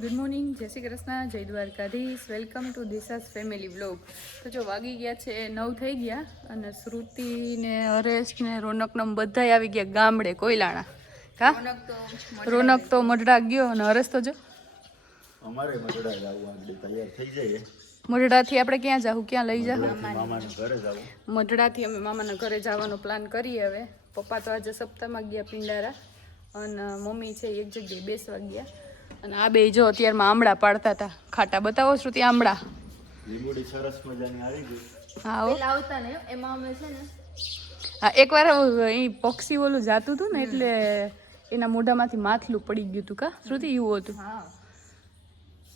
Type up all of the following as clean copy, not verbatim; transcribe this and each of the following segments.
Good morning, જય શ્રી કૃષ્ણ, જય Dwarkadhish. Welcome to Disha's family vlog. તો જો વાગી ગયા છે 9 થઈ ગયા અને શ્રુતિ ને હરેશ ને રોનક ને બધાય આવી ગયા ગામડે કોયલાણા. કા રોનક તો મઢડા ગયો અને હરેશ તો જો અમારે મઢડા જવું આગળ તૈયાર થઈ જઈએ. મઢડાથી આપણે ક્યાં જાવું, ક્યાં લઈ જાવ? મામાના ઘરે જવું. મઢડાથી અમે મામાના ઘરે જવાનો પ્લાન કરીએ. હવે પપ્પા તો આજે સપ્તાહમાં ગયા પિંડારા અને મમ્મી છે એક જગ્યાએ બેસવા ગયા. અને આ બે જો અત્યારમાં આમળા પાડતા હતા. ખાટા બતાવો શ્રુતિ આમળા. લીંબુડી સરસ મજાની આવી ગઈ. હા પેલા આવતા ને એમાં અમે છે ને હા, એકવાર અહીં પક્ષી ઓલું જાતું હતું ને એટલે એના મોઢામાંથી માથલું પડી ગયું હતું. કા શ્રુતિ એવું હતું?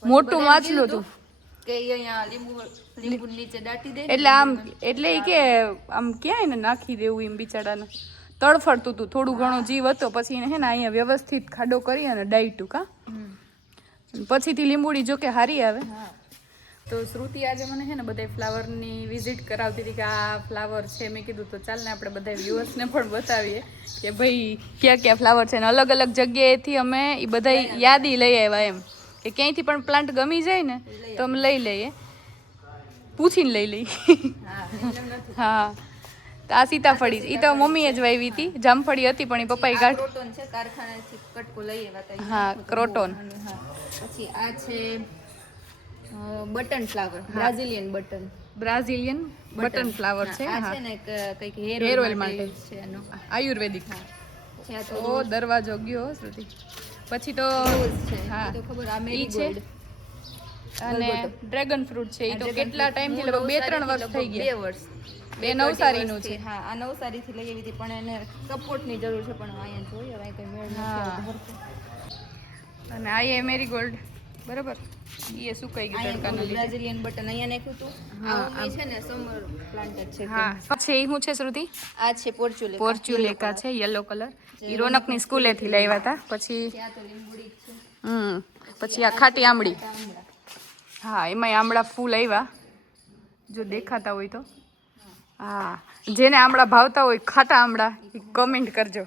મોટું માછલું હતું કે અહીંયા લીંબુ નીચે દાટી દે એટલે આમ એટલે ઈ કે આમ ક્યાં એને નાખી દેવું એમ બિચારાને તડફડતું હતું. થોડું ઘણો જીવ હતો પછી એને હે ને અહીંયા વ્યવસ્થિત ખાડો કરી અને ડાયટું. કા પછીથી લીંબુડી જો કે હારી આવે. તો શ્રુતિ આજે મને છે ને બધા ફ્લાવરની વિઝિટ કરાવતી હતી કે આ ફ્લાવર છે. મેં કીધું તો ચાલ ને આપણે બધા વ્યુઅર્સને પણ બતાવીએ કે ભાઈ ક્યાં ક્યાં ફ્લાવર છે. અને અલગ અલગ જગ્યાએથી અમે એ બધા યાદી લઈ આવ્યા એમ કે ક્યાંયથી પણ પ્લાન્ટ ગમી જાય ને તો અમે લઈ લઈએ, પૂછીને લઈ લઈએ. હા, તો આ સીતાફળી એ તો મમ્મીએ જ વાવી હતી. જામફળી હતી પણ એ પપ્પાએ કાઢ. ક્રોટોન છે, કારખાનેથી કટકો લઈ આવ્યા હતા. હા, ક્રોટોન. પછી આ છે button flower, Brazilian button flower છે. આ છે ને કંઈક હેર ઓઇલ માટે છે એનો આયુર્વેદિક. છે આ તો ઓ દરવાજો ગયો શ્રુતિ. પછી તો છે હા એ તો ખબર આ ઈ છે મેરીગોલ્ડ અને ડ્રેગન ફ્રૂટ છે. એ તો કેટલા ટાઈમથી લગભગ 2-3 વર્ષ થઈ ગયા. 2 વર્ષ બે નવસારીનું છે. હા, આ નવસારીથી લઈ આવી હતી પણ એને સપોર્ટની જરૂર છે. પણ અહીંયા જોઈએ હવે કઈ મેળ નથી આવતો. અને આ એ મેરીગોલ્ડ બરાબર એ સુકાઈ ગયું તડકાના લીધે. બ્રાઝિલિયન બટન અહીંયા નાખ્યું હતું. આ મમ્મી છે ને સમર પ્લાન્ટ છે. હા, પછી એ શું છે શ્રુતિ? આ છે પોર્ચ્યુલેકા. પોર્ચ્યુલેકા છે, યલો કલર. એ રોનકની સ્કૂલેથી લાવ્યા હતા. પછી આ તો લીંબુડી છે. પછી આ ખાટી આંબળી. હા, એમાંય આંબળા ફૂલ આવ્યા જો દેખાતા હોય તો. હા, જેને આંબળા ભાવતા હોય ખાટા આંબળા એ કમેન્ટ કરજો.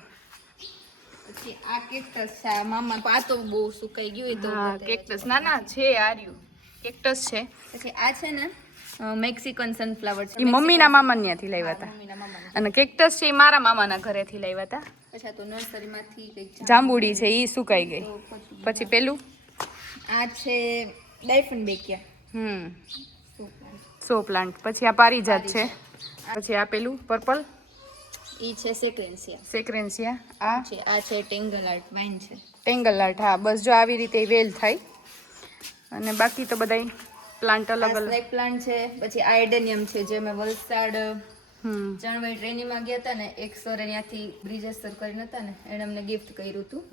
પછી આ કેક્ટસ છે. આ મામા આ તો બહુ સુકાઈ ગયું એ તો. હા, કેક્ટસ ના ના છે આર્યું કેક્ટસ છે. પછી આ છે ને મેક્સિકન સનફ્લાવર છે. એ મમ્મીના મામા ત્યાંથી લાવ્યા હતા. મમ્મીના મામા. અને કેક્ટસ છે એ મારા મામાના ઘરેથી લાવ્યા હતા. પછી આ તો નર્સરીમાંથી કંઈક જાંબુડી છે એ સુકાઈ ગઈ. પછી પેલું આ છે ડાયફનબેકિયા સો પ્લાન્ટ. પછી આ પારિજાત છે. પછી આ પેલું પર્પલ ઈ છે સેક્રેન્સિયા. આ છે ટેંગલ આર્ટ વાઇન છે. ટેંગલ આર્ટ. હા, બસ જો આવી રીતે વેલ થાય. અને બાકી તો બધાય પ્લાન્ટ અલગ અલગ. સ્નેક પ્લાન્ટ છે. પછી આ એડેનિયમ છે જે મેં વલસાડ ચણવાઈ ટ્રેનિંગમાં ગયા હતા ને એક સર ત્યાંથી બ્રિજેશ સર કરીને હતા ને એને અમને ગિફ્ટ કર્યું હતું.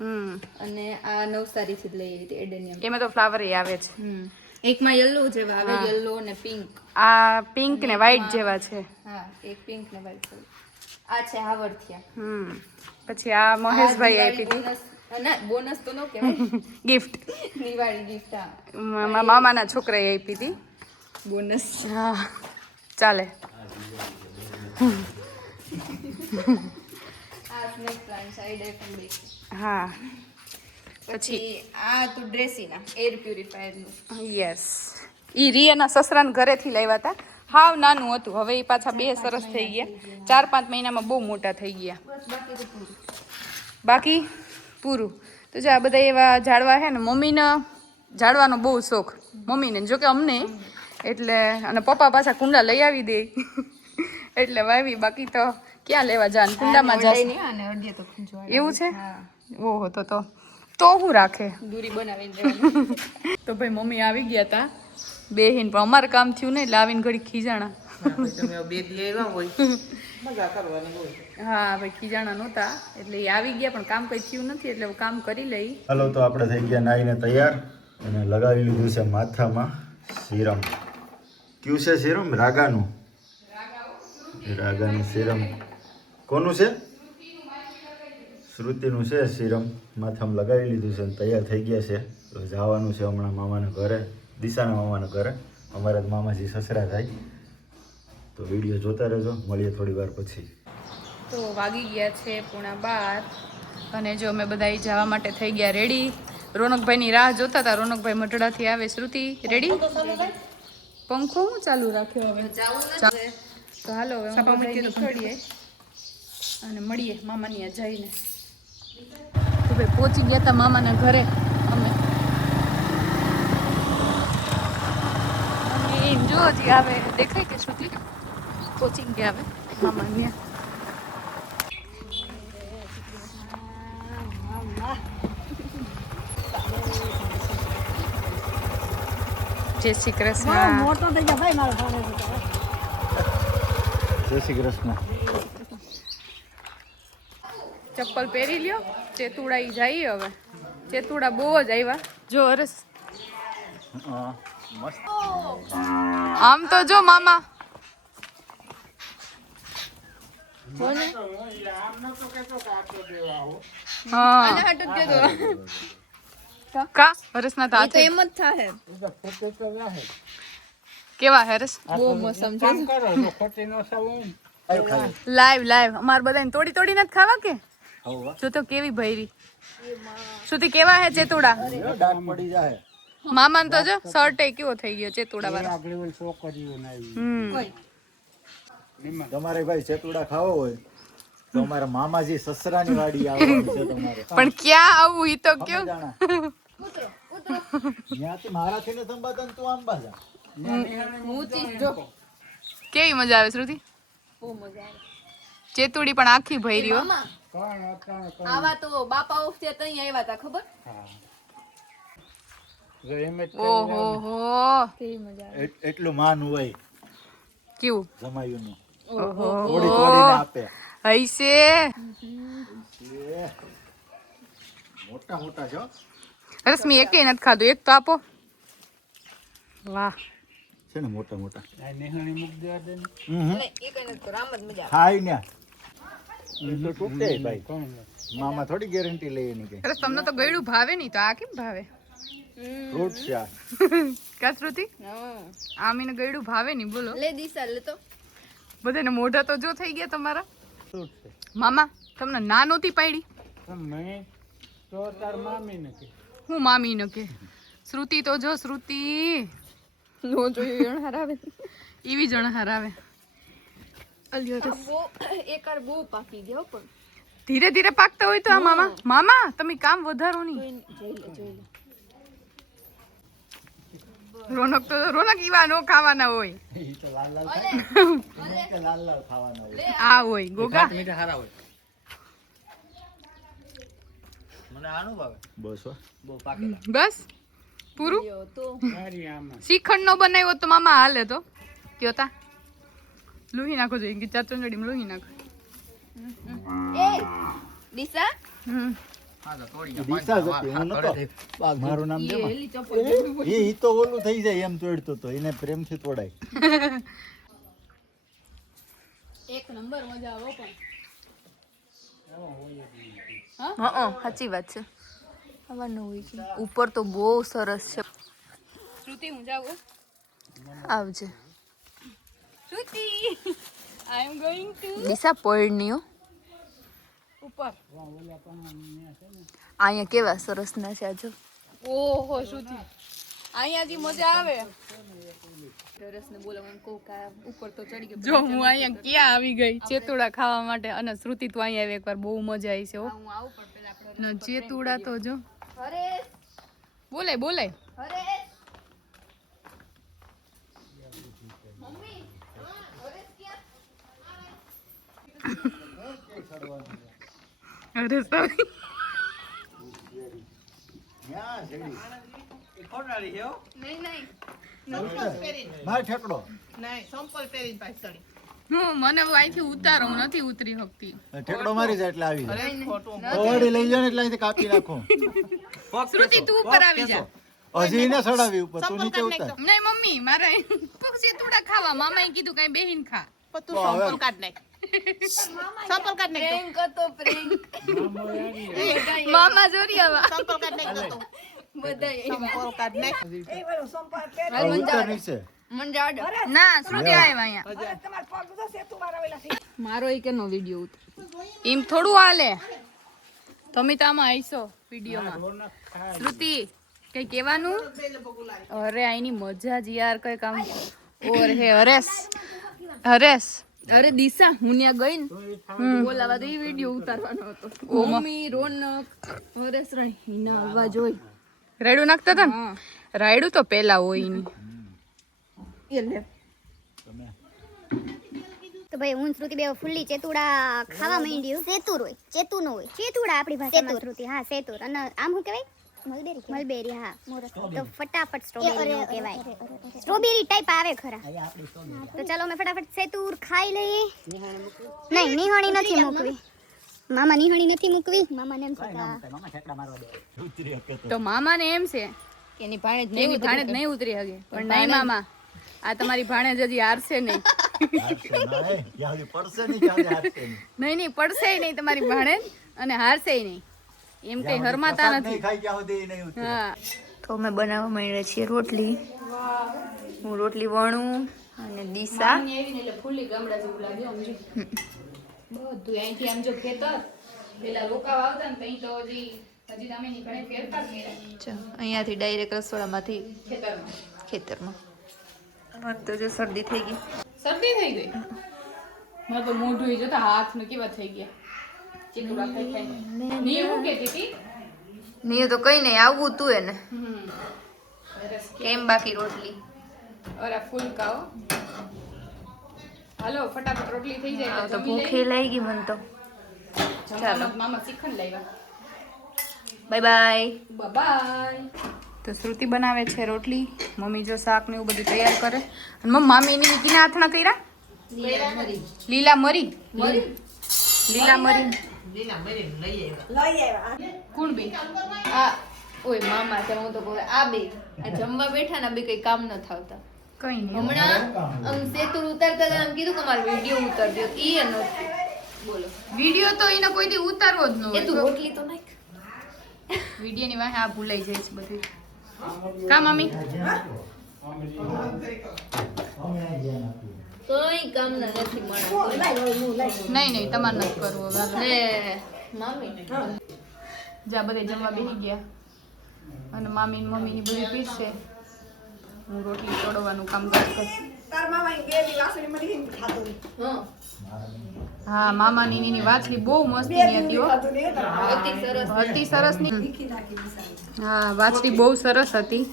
અને આ નવસારીથી જ લઈ આવી હતી એડેનિયમ. એમાં તો ફ્લાવર એ આવે છે. એકમાં યલો જેવા આવે, યલો ને પિંક. આ પિંક ને વ્હાઈટ જેવા છે. હા, એક પિંક ને વ્હાઈટ. આ છે હાવરથિયા. પછી આ મહેશભાઈ આપી હતી ના બોનસ તો ન કહેવાય, ગિફ્ટ. દિવાળી ગિફ્ટ. મારા મામાના છોકરાએ આપી હતી બોનસ. હા, ચાલે. આ સ્નેક પ્લાન્ટ સાઈડ પણ બે. હા, પછી આ તો ડ્રેસીના એર પ્યુરિફાયર નું. યસ, ઈ રિયાના સસરાના ઘરેથી લાવ્યા હતા. હાવ નાનું હતું. હવે એ પાછા 2 સરસ થઈ ગયા. 4-5 મહિનામાં બહુ મોટા થઈ ગયા. બાકી પૂરું. તો જો આ બધા એવા ઝાડવા છે ને મમ્મીને ઝાડવાનો બહુ શોખ. મમ્મીને જોકે અમને એટલે. અને પપ્પા પાછા કુંડા લઈ આવી દે એટલે વાવી. બાકી તો ક્યાં લેવા જાન, કુંડામાં જશે. એવું છે? ઓહો, તો હું રાખે દૂરી બનાવીને તો ભાઈ મમ્મી આવી ગયા હતા બેહીન, પણ અમારે કામ થયું ને એટલે આવીને ઘડી ખીજાણા. હા ભાઈ, ખીજાણા નહોતા એટલે એ આવી ગયા પણ કામ કઈ થયું નથી એટલે કામ કરી લઈ. હાલો, તો આપણે થઈ ગયા નાઈને તૈયાર અને લગાવી લીધું છે માથામાં સિરમ. કયું છે સિરમ? રાગાનું સિરમ. કોનું છે? શ્રુતિનું છે સિરમ. માથામાં લગાવી લીધું છે અને તૈયાર થઈ ગયા છે. તો જવાનું છે હમણાં મામાના ઘરે, દિશાના મામાના ઘરે. અમારા જ મામાજી સસરા થાય. તો વિડીયો જોતા રહેજો, મળીએ થોડી વાર પછી. તો વાગી ગયા છે 11:30 અને જો અમે બધા જવા માટે થઈ ગયા રેડી. રોનકભાઈ ની રાહ જોતા હતા. રોનકભાઈ મઢડાથી આવે. શ્રુતિ રેડી? પંખો હું ચાલુ રાખ્યો હવે? તો હાલો હવે હું બધા નીકળીએ અને મળીએ મામાની આ જઈને. તો ભાઈ પહોંચી ગયા હતા મામાના ઘરે અમે. જો હજી આવે દેખાય કે શ્રુતિ પહોંચી ગયા હવે મામાની. જય શ્રી કૃષ્ણ. મોટો થઈ ગયા ભાઈ મારો ભાણે જય શ્રી કૃષ્ણ. ચપ્પલ પહેરી લ્યો. ચેતુડા ઈ જઈએ હવે. ચેતુડા બહુ જ આવ્યા. જો હરસ મસ્ત. આમ તો જો મામા કા હરસના તો હાથે એમ જ થાય. કેવા હરસ બહુ મસ્ત સમજો. લાઈવ અમાર બધાને તોડી તોડીને જ ખાવા કે જો તો કેવી ભૈરી સુધી કેવા હે ચેતુડા. દાંત પડી જાય. મામાને તો જો શર્ટ કેવો થઈ ગયો ચેતુડા વાળો. તમારે ભાઈ ચેતુડા ખાવો હોય તો અમારા મામાજી સસરાની વાડી આવવાનું છે તમારે. પણ ક્યાં આવું ઈ તો કયો. ત્યાંથી મારાથી ને સંબાધન તું આંબા જા. કેવી મજા આવે શ્રુતિ? બહુ મજા આવે. ચેતુડી પણ આખી ભૈરી હો. આવા તો બાપા ઓફ છે તઈ આવ્યા હતા ખબર? ઓહો હો કેવી મજા આવે. એટલું માન હોય કેવું જમાયુંનું. ઓહો તોડી તોડીને આપે. હૈસે મોટા મોટા છો. રશ્મિ એકેય નથી ખાધું. એક તો આપો. વાહ છે ને મોટા મોટા. એટલે એ કઈ નથી તો રામ જ મજા આવે. ખાઈ ને એ તો તૂટે ભાઈ. મામા થોડી ગેરંટી લઈએ ની કઈ. અરે તમને તો ગળ્યું ભાવે નહીં તો આ કેમ ભાવે? ફ્રૂટ છે આ. કા શ્રુતિ? આમીને ગળ્યું ભાવે નહીં બોલો. લે દિશા લે તો. બધાને મોઢા તો જો થઈ ગયા તમારા. ફ્રૂટ છે. મામા તમને ના નહોતી પાડી. હું મામી ન કે શ્રુતિ તો જો શ્રુતિ નો જોયું હરાવે. એવી જણ હરાવે. બહુ એકવાર બહુ પાકી ગયો પણ ધીરે ધીરે પાકતા હોય તો આ મામા તમે કામ વધારો નહીં. જોઈ લે. રોનક ઈવા નો ખાવાના હોય. ઈ તો લાલ લાલ થાય. કે લાલ લાલ ખાવાના હોય. આ હોય ગોગા. મને આનું ભાવે. બસ હો. બસ પૂરું. યો તો શ્રીખંડ નો બનાવ્યો તો મામા હાલે તો કયો તા લોહી નાખો જોઈએ કે ચાર ચંચડીમાં લોહી નાખો. એ દિશા દિશા જ હતી, હું નતો. મારું નામ દે માં. ઈ તો ઓલું થઈ જાય એમ તોડતો તો એને પ્રેમથી તોડાય. એક નંબર મજા આવે પણ. હા સાચી વાત છે. આવવાનું હોય છે. ઉપર તો બહુ સરસ છે. શ્રુતિ હું જાઉં. આવજે શ્રુતિ આઈ એમ ગોઈંગ ટુ દિશા પડની હો. ઉપર. અહીંયા કેવા સરસ ના છે આજો. ઓહો શ્રુતિ અહીંયાથી મજા આવે. સરસ ને બોલાવવાનું કહું કા ઉપર તો ચડી ગયો. જો હું અહીંયા ક્યાં આવી ગઈ ચેતુડા ખાવા માટે અને શ્રુતિ તું અહીંયા આવે એકવાર બહુ મજા આવી છે હો. હું આવું પણ પેલા આપણે ના ચેતુડા તો જો હરેશ બોલે હરેશ મમ્મી હરેશ ક્યાં? અરે sorry. ન્યા જેડી. નહીં માર ઠેકડો. હું મને અહીંથી ઉતારો હું નથી ઉતરી શકતી. ઠેકડો મારી જાય એટલે આવી જાય. ઓડી લઈ જાય એટલે અહીંથી કાપી નાખો. શ્રુતિ તું ઉપર આવી જા. હજી એને સડાવી ઉપર, તું નીચે ઉતાર. નહીં મમ્મી મારે ચેતુડા ખાવા મામાએ કીધું કઈ બેહીન ખા. તો હવે પ્રેન્ક હતો પ્રેન્ક. મામા જોરી આવા બધા ઉતાર નીચે. મંજાડ ના શ્રુતિ આવ્યા અહીંયા. મારો એક નો વિડિયો ઉતાર. એમ થોડું હાલે. તમે તો આમાં આવીશો વિડીયોમાં. શ્રુતિ કઈ કહેવાનું? અરે આની મજા જ યાર કઈ કામ. ઓર હે હરેશ અરે દિશા હું ત્યાં ગઈ ને બોલાવા તો એ વિડીયો ઉતારવાનો હતો. મમ્મી રોનક હરેશ હિના અવાજ હોય રાયડું નાખતા હતા ને? રાયડું તો પેલા હોય ની. એટલે તો ભાઈ હું શ્રુતિ બે ફૂલ્લી ચેતુડા ખાવા માંડ્યું. સેતુર હોય, ચેતુ નો હોય, ચેતુડા આપણી ભાષામાં શ્રુતિ. હા સેતુર. અને આમ શું કહેવાય? મલબેરી. હા તો ફટાફટ સ્ટ્રોબેરી નો કહેવાય. સ્ટ્રોબેરી ટાઈપ આવે ખરા. તો ચાલો અમે ફટાફટ સેતુર ખાઈ લઈએ. નહીં નિહાણી નથી મૂકવી. મામા નિહાણી નથી મૂકવી. મામાને એમ છે તો મામાને એમ છે કે એની ભાણે જ એની ભાણેજ નહીં ઉતરી શકે. પણ નહીં મામા, આ તમારી ભાણેજ હજી હારશે નહીં. નહીં પડશે નહીં તમારી ભાણેજ, અને હારશે નહીં. એમ કઈ હરમાતા નથી. હા તો અમે બનાવવા માંડ્યા છીએ રોટલી. હું રોટલી વણું અને દિશા એટલે ફૂલી ગામડા જેવું લાગે સમજી. બધું અહીંથી આમ જો ખેતર પેલા રોકાવા આવતા ને તઈ તો હજી તમે ની ઘણી ફેરફાર કર્યા અહીંયાથી ડાયરેક્ટ રસોડામાંથી ખેતરમાં. ખેતરમાં. મને તો જો શરદી થઈ ગઈ. શરદી થઈ ગઈ? મારે તો મોઢું જોતા હાથ ને કેવા થઈ ગયા. ચીકુડા ખાઈ ખાઈ. ની હું કહેતી હતી નહીં તો કઈ નહીં આવવું તું એને. કેમ બાકી રોટલી? અરે ફૂલકાઓ. હાલો ફટાફટ રોટલી થઈ જાય તો ભૂખે લાગી ગઈ મને તો. ચાલો મામા શ્રીખંડ લાવ્યા. Bye bye. બાય. તો શ્રુતિ બનાવે છે રોટલી, મમ્મી જો શાક ને એવું બધું તૈયાર કરે. અને મામી એની કીના આથણા કર્યા? લીલા મરી. લીલા મરી કોણ બે? આ ઓય મામા છે. હું તો કહું આ બે આ જમવા બેઠા ને બે કઈ કામ ન થાવતા. કઈ નહીં. હમણાં આમ સેતુર ઉતારતા હતા આમ કીધું કે મારો વિડીયો ઉતારજો. ઈ નથી. બોલો વિડીયો તો એને કોઈ દી ઉતારવો જ ન એ તું હોય. રોટલી તો નાખ. વિડીયો ની વાહે આ ભૂલાઈ જાય છે બધું. કા મમ્મી? કઈ કામ ના નથી મળે. નહીં તમારે નથી કરવું હવે. ને મામી જ્યાં બધે જમવા બેસી ગયા અને મામી મમ્મી ની બધી પીરશે. હું રોટલી તોડવાનું કામ કરું. હા હા મામાની ની વાતલી બહુ મસ્તી ની હતી હો. અતિ સરસ. હતી સરસ ની. હા વાછડી બહુ સરસ હતી.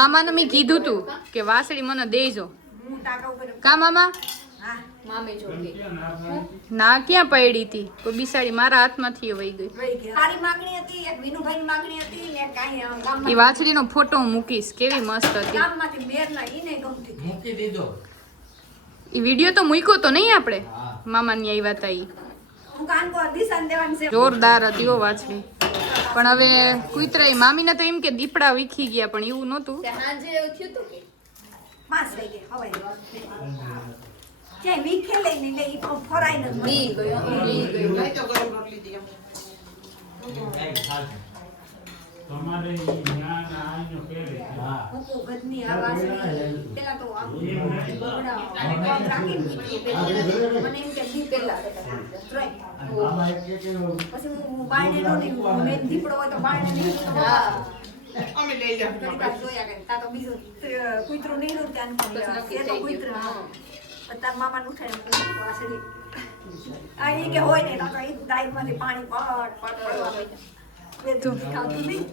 મામાને મેં કીધું તું કે વાસળી મને દેજો. કા મામા? મામી જોડે ના ક્યાં પડી હતી? કોઈ બિસાડી મારા હાથમાંથી વહી ગઈ. એ વાછડીનો ફોટો હું મૂકીશ. કેવી મસ્ત હતી. એ વિડીયો તો મૂક્યો તો નહીં આપણે? મામાની આવ્યા હતા ઈ. જોરદાર હતી ઓ વાછડી. પણ હવે કુતરા મામીને તો એમ કે દીપડા વીખી ગયા, પણ એવું નહોતું. સાંજે એવું થયું તું કે બી ગયો. તમારે જ્ઞાન આનો પહેરે હા તાર મામા નું વાસળી આ ઈ કે હોય ને તો ઈ દાઈ માંથી પાણી પડ ખાતું નહીં.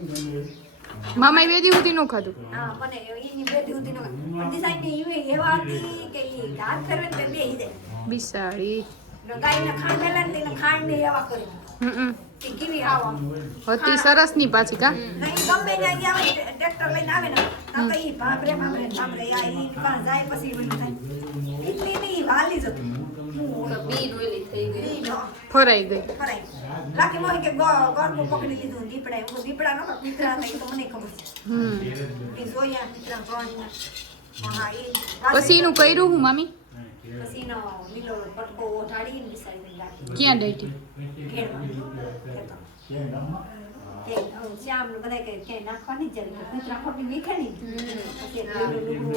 મામા વેદી સુધી નું ખાધું. હા મને ઈની બેટી હતી નો પણ દિસાઈ ની ઈ એવા હતી કે ઈ ઘાત કરે ને તે બેહી દે બિસાડી. ગાય ને ખાંડ મેલા ને તેને ખાંડ ને એવા કરે કે કેવી આવા હતી સરસ ની પાછી કા. નહીં ગમે ત્યાં આવે ટ્રેક્ટર લઈને આવે ને તો ઈ ભાભરે આ ઈ પાસે જાય પછી મને થાય એટલી ની વાલી જ હતી. બી રોલી થઈ ગઈ. ફરાઈ ગઈ. લાગે મોય કે ગોરમો પકડી લીધું દીપડા. હું દીપડા નો દીપડા નહીં તો મને ખબર છે. એ જોયા દીપડા ગોણ હા એ પછી એનું કર્યું હું મામી? પછી નો લીલો પટકો ઓઢાડીને બિસાડી રાખી ક્યાં ડેટી? શ્યામ બધા કે ક્યાંય નાખવાની જ જરૂર કૂતરા ખોટી વીખે નહીં પછી લીલું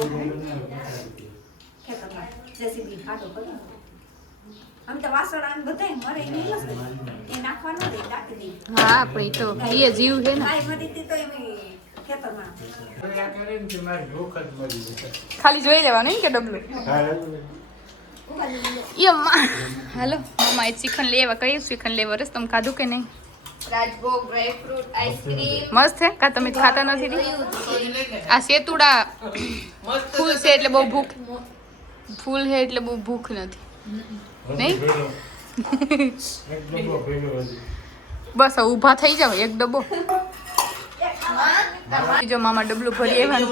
ખેતરમાં જેસીબી ખાટો કરી આમ તો વાસણ આમ બધાય મરે એને ઈ જ એ નાખવા ન દે ડાકી દે હા પણ ઈ તો એ જીવ છે ને ગાય મરી હતી તો એમ ખેતરમાં આ કરીને કે મારી ભૂખ જ મરી જશે. ખાલી જોઈ લેવાનું ને કે ડબલું હાલો મમ્મા એ શ્રીખંડ લેવા કઈ શ્રીખંડ લેવા રસ તમે ખાધું કે નહીં રાજભોગ ડ્રાયફ્રૂટ આઈસ્ક્રીમ મસ્ત છે કા તમે ખાતા નથી દી? આ સેતુડા ફૂલ છે એટલે બહુ ભૂખ ફૂલ છે એટલે બહુ ભૂખ નથી નહીં એક ડબ્બો ભેગો હજી. બસ હવે ઊભા થઈ જાવ એક ડબ્બો જો મામા ડબલું ભરી આવ્યા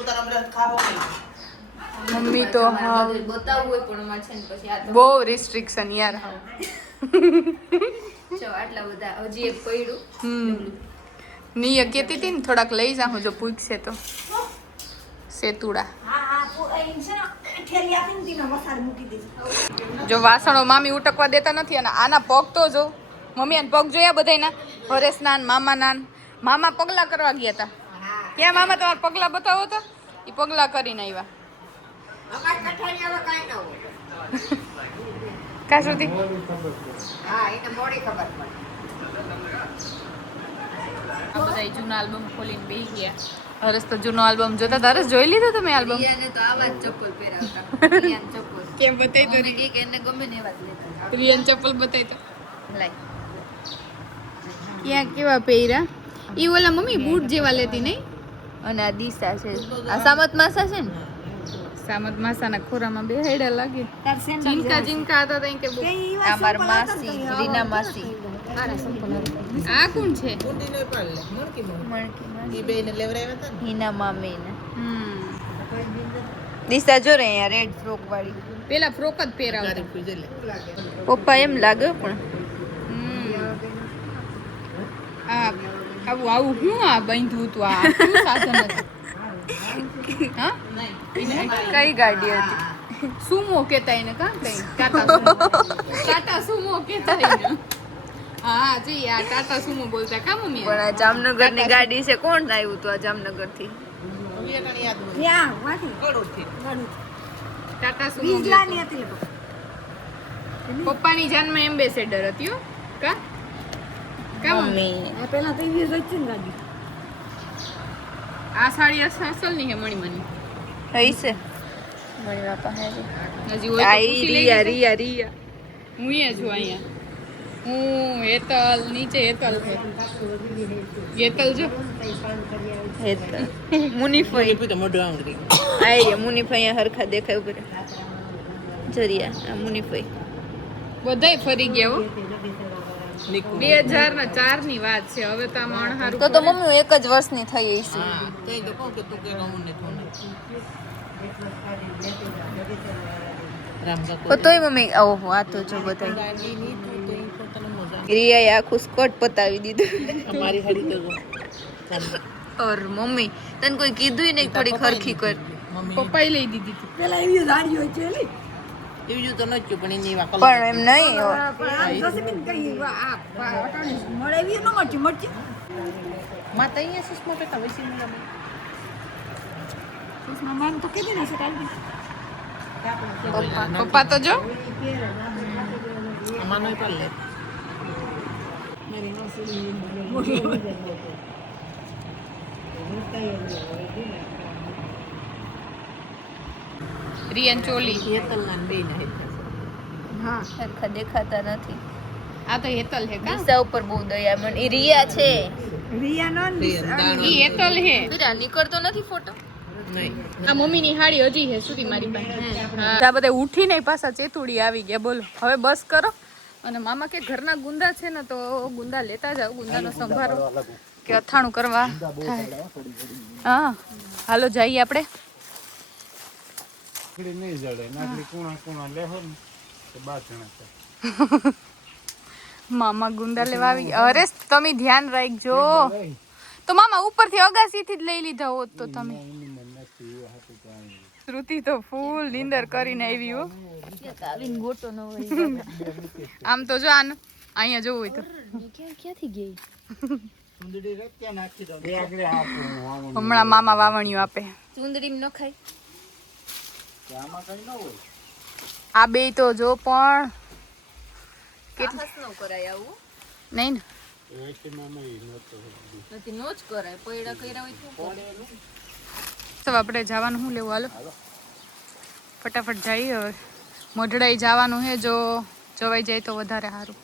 મમ્મી તો હા બતાવવું હોય પણ એમાં છે ને પછી આ તો બહુ રિસ્ટ્રિક્શન યાર જો આટલા બધા હજી એક પડ્યું નિયા કહેતી હતી ને થોડાક લઈ જાઉં જો પૂછશે તો સેતુડા એમ છે ને ઠેલી આપીને તેમાં મસાલો મૂકી દીધો જો વાસણો મામી ઉટકવા દેતા નથી અને આના પગ તો જો મમ્મી આના પગ જોયા બધાયના હરેશના ને મામાના ને. મામા પગલા કરવા ગયા હતા ક્યાં મામા તમારા પગલા બતાવો તો એ પગલા કરીને આવ્યા અમાર કઠાળી હવે કાંઈ ન હોય ક્યાં સુધી હા એને મોડી ખબર પડે આ બધા જૂના આલ્બમ ખોલીને બેસી ગયા હરેશ તો જૂનો આલ્બમ જોતા હતા. હરેશ જોઈ લીધો તમે આલ્બમ રિયાને તો આવા જ ચપ્પલ પહેરાવતા રિયાને ચપ્પલ કેમ બતાવી તો મને કહે કે એને ગમે ને એવા જ લેતા રિયન ચપ્પલ બતાવી તો લાઈ ક્યાં કેવા પહેર્યા ઈ ઓલા મમ્મી બૂટ જેવા લેતી નહીં અને આ દિશા છે આ સામત માસા છે ને સામત માસાના ખોરામાં બે હેડા લાગે જીનકા જીનકા હતા તઈ કે બહુ આ માર માસી રીના માસી આ કોણ છે હિના મામી ને દિશા જો રે અહીંયા રેડ ફ્રોક વાળી પેલા ફ્રોક જ પહેરાવતા પપ્પા એમ લાગે પણ આ આવું આવું હું આ બાંધ્યું હતું આ શું સાધન હતું હા કઈ ગાડી હતી સુમો કેતા એને કા કઈ ટાટા સુમો કેતા એને હા જી આ ટાટા સુમો બોલતા કા મમ્મી પણ આ જામનગર ની ગાડી છે કોણ આવ્યું હતું આ જામનગર થી ત્યાં વાથી ટાટા સુમો બીજલાની હતી લગભગ. પપ્પાની જાનમાં એમ્બેસેડર હતી હો કા કા મમ્મી મમ્મી આ પેલા તો એવી જ હતી ને ગાડી આ સાડી અસલ ની હે મણીમાની હઈ છે મણી બાપા હે હજી હોય તો આઈ પૂછી લઈ રિયા લેજે. રિયા રિયા હું અહીંયા છું અહીંયા હું હેતલ નીચે હેતલ છે હેતલ જો હેતલ મુનીફાઈ આઈ મુનીફાઈ અહીંયા હરખા દેખાય ઉપર જરિયા આ મુનીફાઈ બધાય ફરી ગયા હો 2004 ની વાત છે હવે તો આમાં અણહારું તો મમ્મી હું એક જ વર્ષની થઈ હશે તોય મમ્મી ઓહો આ તો જો બધા રિયાએ આખું સ્કર્ટ પતાવી દીધું ઓર મમ્મી તને કોઈ કીધું નહીં થોડી ખરખી કર પપ્પાએ લઈ દીધી હતી પેલા એવી ગાડી હોય છે ને પણ એમ નહીં જસમીન કઈ આ અટાણે મળે એવી ન મળતી મળતી સુષ્મા માન તો કીધી ને છે કાલે પપ્પા તો જો રિયન ચોલી હા હરખા દેખાતા નથી આ તો હેતલ હે કા દિશા ઉપર બહુ દયા મને એ રિયા છે રિયા નો ઈ હેતલ હે તુરા નીકળતો નથી ફોટો આ મમ્મીની હાડી હજી હે સુધી મારી પાસે હા આ બધા ઉઠીને પાછા ચેતુડી આવી ગયા બોલો હવે બસ કરો અને મામા કે ઘરના ગુંદા છે ને તો ગુંદા લેતા જાવ ગુંદાનો સંભારો કે અથાણું કરવા થાય હા હાલો જઈએ આપણે નાખડી નહીં જડે નાખડી કુણા કુણા લેહો ને તો 12 જણા છે મામા ગુંદા લેવા આવી ગયા. અરે તમે ધ્યાન રાખજો તો મામા ઉપરથી અગાસીથી જ લઈ લીધા હોત તો તમે શ્રુતિ તો ફૂલ નીંદર કરીને આવી હો આવીને ગોટો ન હોય આમ તો જો આને અહીંયા જવું હોય તો ક્યાંથી ગઈ હમણાં મામા વાવણિયું આપે ચુંદડીમ ન ખાય આ બે તો જો પણ સાહસ ન કરાય આવું નહીં ને નથી નો જ કરાય પૈડા કર્યા હોય તો કરે. તો આપણે જવાનું શું લેવું હાલો ફટાફટ જઈએ હવે મઢડાઈ જવાનું છે જો જવાઈ જાય તો વધારે સારું.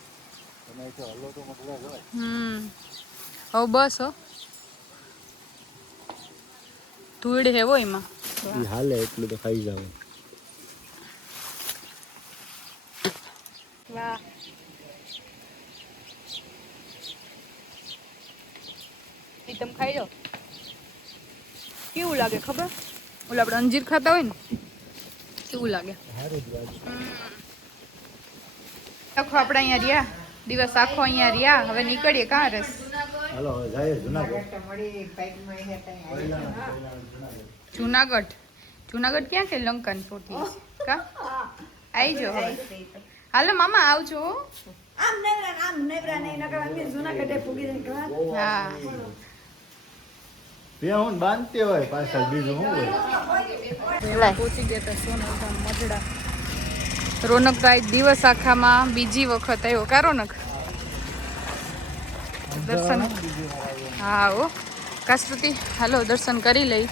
હવે બસ હો ધૂળ હેવો એમાં હાલે એટલું તો ખાઈ જાવ. વાહ તમે ખાઈ જાઓ કેવું લાગે ખબર ઓલા આપણે અંજીર ખાતા હોય ને કેવું લાગે. આખો આપણે અહીંયા રહ્યા દિવસ આખો અહીંયા રહ્યા હવે નીકળીએ કાં રસ હાલો હવે જાય જુનાગઢ. જુનાગઢ જુનાગઢ ક્યાં છે લંકન પોતી કા આવી જાઓ હવે હાલો મામા આવજો. આમ નેવરા નહીં નકર અમે જૂનાગઢે પૂગી જાય હા ત્યાં હું બાંધતી હોય પાછળ બીજું શું હોય. પહોંચી ગયા હતા સોનલધામ મઢડા. રોનકભાઈ દિવસ આખામાં બીજી વખત આવ્યો કા રોનક દર્શન. હા ઓ કાશ્રુતિ હાલો દર્શન કરી લઈ.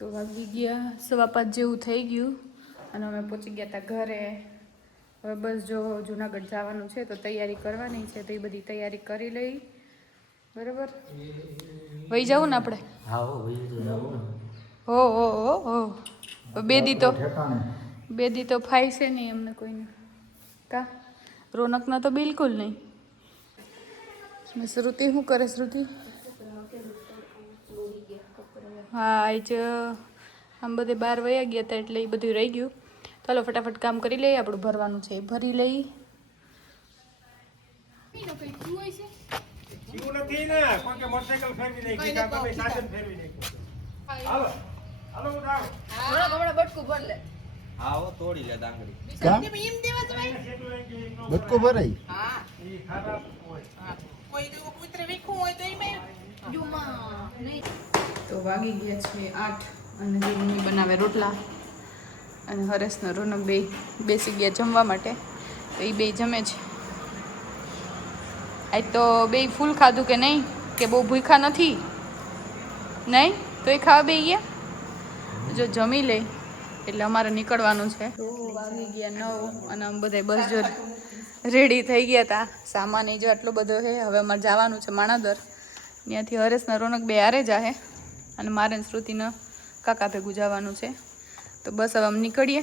તો વાગી ગયા 5:15 જેવું થઈ ગયું અને અમે પહોંચી ગયા હતા ઘરે. હવે બસ જો જુનાગઢ જવાનું છે તો તૈયારી કરવાની છે તો એ બધી તૈયારી કરી લઈ બરાબર. વહી જવું ને આપણે હો હો હો હો બે દી તો ફાઈ છે નહીં એમને કોઈને કા રોનકના તો બિલકુલ નહીં. શ્રુતિ શું કરે શ્રુતિ? હા આજ આમ બધે 12 વાગ્યા ગયા હતા એટલે એ બધું રહી ગયું. ચાલો ફટાફટ કામ કરી લઈએ આપણું ભરવાનું છે એ ભરી લઈ. એવું નથી ને કોઈ કે મોટરસાઇકલ ફેરવી નાખી કે તમે સાધન ફેરવી નાખ્યું. હાલો હાલો હું જાઉં. હમણાં બટકું ભર લે. આવો તોડી લે ડાંગરી. બટકો ભરાઈ ઈ ખાધા હોય. તો વાગી ગયા છે 8 અને જે મમ્મી બનાવે રોટલા અને હરેશને રોનક બે બેસી ગયા જમવા માટે તો એ બે જમે છે. આજ તો બે ફૂલ ખાધું કે નહીં કે બહુ ભૂખા નથી નહીં તો એ ખાવા બે ગયા જો જમી લે એટલે અમારે નીકળવાનું છે. તો વાગી ગયા 9 અને અમે બધા બસ જો રેડી થઈ ગયા હતા. સામાન એ જો આટલો બધો છે. હવે અમારે જવાનું છે માણાદર. ત્યાંથી હરેશના રોનક બે હારે જાહે અને મારે ને શ્રુતિને કાકા ભેગું જવાનું છે. તો બસ હવે અમે નીકળીએ.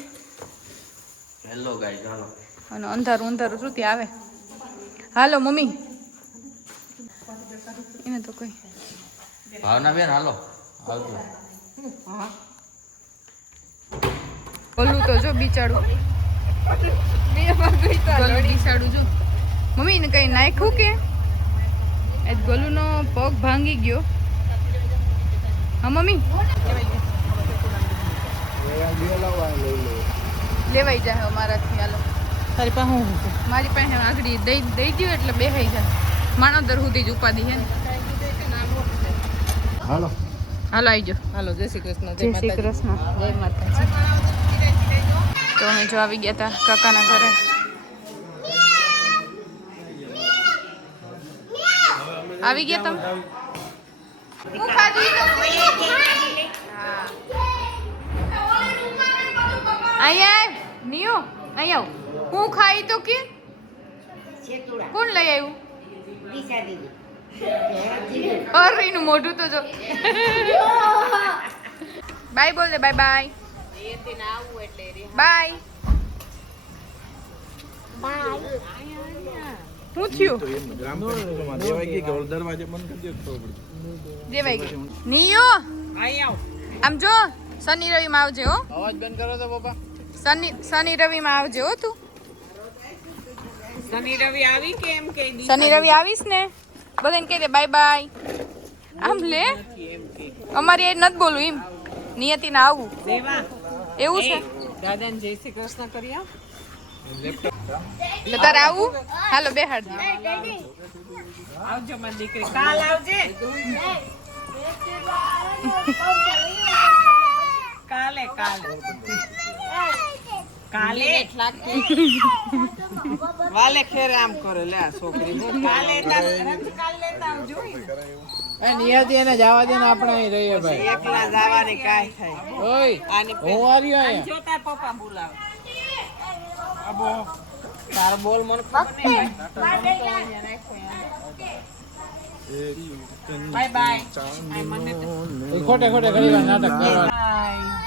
હેલો ગાઈસ હાલો. અને અંધારું અંધારું શ્રુતિ આવે. હાલો મમ્મી એને તો કઈ ભાવના બેન હાલો આવજો. ઓલું તો જો બિચારું ગલું બિચારું જો મમ્મી ને કઈ નાખ્યું કે એ ગલુનો પગ ભાંગી ગયો. હા મમ્મી લેવાઈ જાય અમારાથી. હાલો તારી પાસે હું મારી પાસે આગળ દઈ દઉં એટલે બેહાઈ જાય. માણોદર સુધી જ ઉપાધિ છે ને. હાલો હાલો આવી જાઓ. હાલો જય શ્રી કૃષ્ણ. જય શ્રી કૃષ્ણ જય માતાજી. તો અમે જો આવી ગયા હતા કાકાના ઘરે. આવી ગયા તમે? હું ખાધી તો હા અહીંયા નિયો અહીંયા આવ. હું ખાઈ તો કે કોણ લઈ આવ્યું? અરે એનું મોઢું તો જો. બાય બોલ દે. Bye bye bye. શું થયું? દેવાઈ ગયું. નિયો આમ જો શનિ રવિ માં આવજે હો. અવાજ બંધ કરો તો બાપા. શનિ રવિમાં આવજે હો તું. શનિ રવિ આવી કે એમ કે શનિ રવિ આવીશ ને બધાને કહી દે બાય બાય. આમ લે અમારી એ નથી બોલું એમ નિયતિ ના આવું દેવા એવું છે. દાદાને જય શ્રી કૃષ્ણ કર્યા. એટલે તારે આવું હાલો બેહાડ દે. આવજો મારી દીકરી, કાલ આવજે. કાલે વાલે ખેરે આમ કરે લે આ છોકરી. કાલે કાલ લેતા આવજો. નિયતિ એને જવા દે ને આપણે અહીં રહીએ ભાઈ. એકલા જવાની કાઈ થાય. ઓય આની હું આવ્યો અહીંયા. જો તાર પપ્પા બોલાવે. અબો તાર બોલ મને ખબર નહીં. Bye bye. ખોટે ખોટે ઘણી વાર નાટક કરવા. બાય.